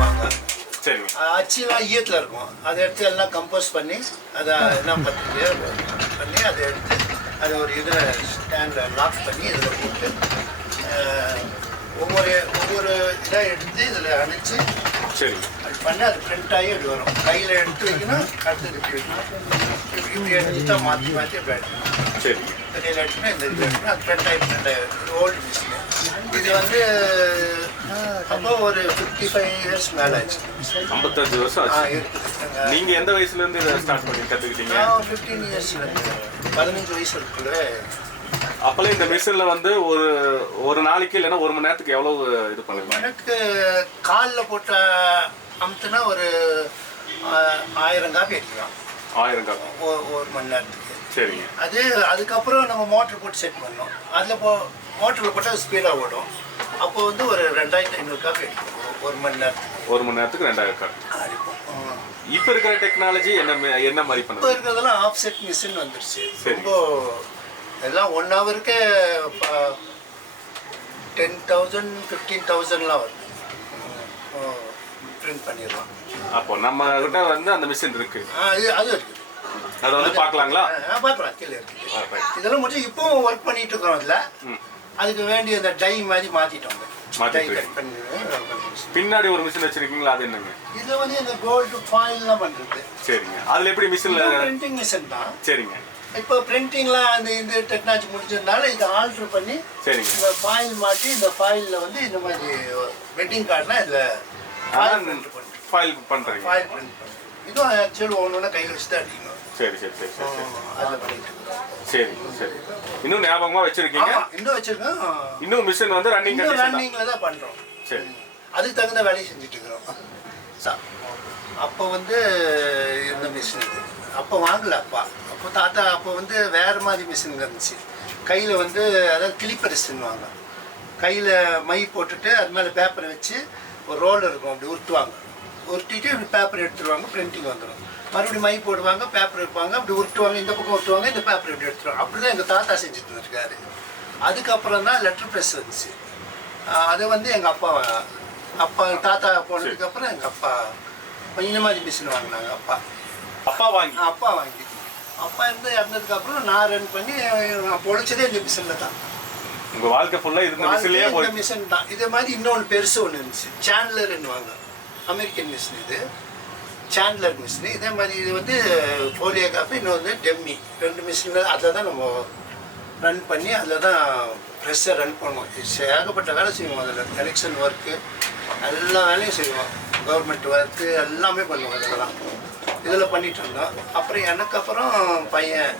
பண்ணுவாங்க. சரி. அச்சுலாம் ஈயத்தில் இருக்கும். அதை எடுத்து எல்லாம் கம்போஸ் பண்ணி அதை என்ன பண்ணி அதை எடுத்து அதை ஒரு இதில் ஸ்டாண்டில் லாக் பண்ணி இதில் போட்டு ஒவ்வொரு இதாக எடுத்து இதில் அணைச்சி சரி அது பண்ணி அது பிரிண்ட் ஆகி இப்படி வரும். கையில் எடுத்து வைக்கணும், அடுத்தது இப்படி வைக்கணும், இப்படி எடுத்து தான் மாற்றி அப்படி எடுக்கணும். சரி. கையில் எடுத்துனா இந்த இது எடுத்துனா அது பிரிண்ட் ஆகி ஓல்டு மிஷின். இது வந்து அப்போ ஒரு 55 இயர்ஸ் மேலே ஆச்சு. 55 வருஷம் ஆச்சு. இருக்குது. நீங்கள் எந்த வயசுலேருந்து இதை ஸ்டார்ட் பண்ணி கற்றுக்கிட்டீங்க? 15 இயர்ஸ்லேருந்து 15 வயசு இருக்குள்ளே. அப்போல்லாம் இந்த மிஷினில் வந்து ஒரு நாளைக்கு இல்லைன்னா ஒரு மணி நேரத்துக்கு எவ்வளோ இது பண்ணுவீங்க? எனக்கு காலில் போட்ட அமுத்துனா ஒரு 1000 காப்பி அடிக்கலாம். 1000 காப்பி ஒரு மணி நேரத்துக்கு. சரிங்க. அதுக்கப்புறம் நம்ம மோட்டர் போட்டு செட் பண்ணோம். அதில் மோட்டரில் போட்டால் ஸ்பீடாக ஓடும். அப்போ வந்து ஒரு 2500 காப்பி அடிக்கும் ஒரு மணி நேரத்துக்கு. ஒரு மணி நேரத்துக்கு 2000 காப்பி அடிப்போம். இப்போ இருக்கிற டெக்னாலஜி என்ன மாதிரி பண்ணுது? இப்போ இருக்கிறதெல்லாம் ஆஃப்செட் மிஷின் வந்துருச்சு. ரொம்ப எல்லாம் 1 ஹவருக்கு 10,000 15,000லாம் வருது. பிரிண்ட் பண்ணிடலாம். அப்போ நம்ம கிட்ட வந்து அந்த மிஷின் இருக்கு. அது இருக்குது. அதை வந்து பார்க்கலாங்களா? பார்க்கலாம், கீழே இருக்குது. இதெல்லாம் முடிச்சு இப்போவும் ஒர்க் பண்ணிட்டு இருக்கிறோம். அதில் அதுக்கு வேண்டிய அந்த டை மாதிரி மாற்றிட்டோம். டை கட் பண்ணி பின்னாடி ஒரு மிஷின் வச்சிருக்கீங்களா? அது என்னங்க? இது வந்து இந்த கோல்டு ஃபாயில்லாம் பண்ணுறது. சரிங்க. அதில் எப்படி மிஷினில்? பிரிண்டிங் மிஷின் தான். சரிங்க. இப்போ பிரிண்டிங்லாம் இந்த டெக்னாலஜி முடிஞ்சதுனால இதை ஆல்ட்ரு பண்ணி சரிங்க இந்த ஃபாயில் மாட்டி இந்த ஃபாயிலில் வந்து இந்த மாதிரி வெட்டிங் கார்டெலாம் இதில் ஃபாயில் பண்ணுறீங்க. ஃபாயில் பிரிண்ட் பண்ணுறேன். இதுவும் ஆக்சுவலி ஒன்று கையில் வச்சு தான் அடிக்கணும். சரி சரி சரி சரி அதில் பண்ணிட்டு இருக்கோம். சரி சரி. இன்னும் ஞாபகமாக வச்சுருக்கீங்க? இன்னும் வச்சுருக்கோம். இன்னும் மிஷின் வந்து ரன்னிங்கில் தான் பண்ணுறோம். சரி. அதுக்கு தகுந்த வேலையை செஞ்சுட்டு இருக்கிறோம். அப்போ வந்து இந்த மிஷின் இது அப்போ வாங்கலை அப்பா. அப்போ தாத்தா அப்போ வந்து வேறு மாதிரி மிஷின் இருந்துச்சு. கையில் வந்து அதாவது கிளிப்பரிசுன்னுவாங்க. கையில் மை போட்டுட்டு அது மேலே பேப்பரை வச்சு ஒரு ரோல் இருக்கும், அப்படி உருட்டுவாங்க. உருட்டிட்டு இப்படி பேப்பர் எடுத்துருவாங்க, பிரிண்டிங் வந்துடும். மறுபடியும் மை போடுவாங்க, பேப்பர் வைப்பாங்க, அப்படி உருட்டுவாங்க, இந்த பக்கம் உருட்டுவாங்க, இந்த பேப்பர் இப்படி எடுத்துருவாங்க. அப்படி தான் எங்கள் தாத்தா செஞ்சுட்டு இருந்திருக்காரு. அதுக்கப்புறம் தான் லெட்டர் ப்ரெஸ் வந்துச்சு. அதை வந்து எங்கள் அப்பா தாத்தா போனதுக்கப்புறம் எங்கள் அப்பா இந்த மாதிரி மிஷின் வாங்கினாங்க. அப்பா வாங்கி அப்பா இருந்து இறந்ததுக்கப்புறம் நான் ரன் பண்ணி நான் பொழைச்சதே இந்த மிஷினில் தான். உங்கள் வாழ்க்கை ஃபுல்லாக இந்த மிஷின் தான். இதே மாதிரி இன்னொன்று பெருசு ஒன்று இருந்துச்சு, சாண்ட்லர்ன்னு வாங்க, அமெரிக்கன் மிஷின். இது சாண்ட்லர் மிஷின். இதே மாதிரி இது வந்து ஃபோலியோகிராஃபி, இன்னொன்று டெம்மி. 2 மிஷினில் அதில் தான் நம்ம ரன் பண்ணி அதில் தான் ப்ரெஸ்ஸை ரன் பண்ணுவோம். ஏகப்பட்ட வேலை செய்வோம். அதில் கனெக்ஷன் ஒர்க்கு எல்லா வேலையும் செய்வோம். கவர்மெண்ட் ஒர்க்கு எல்லாமே பண்ணுவோம். இதெல்லாம் இதில் பண்ணிட்டு இருந்தோம். அப்புறம் எனக்கு அப்புறம் பையன்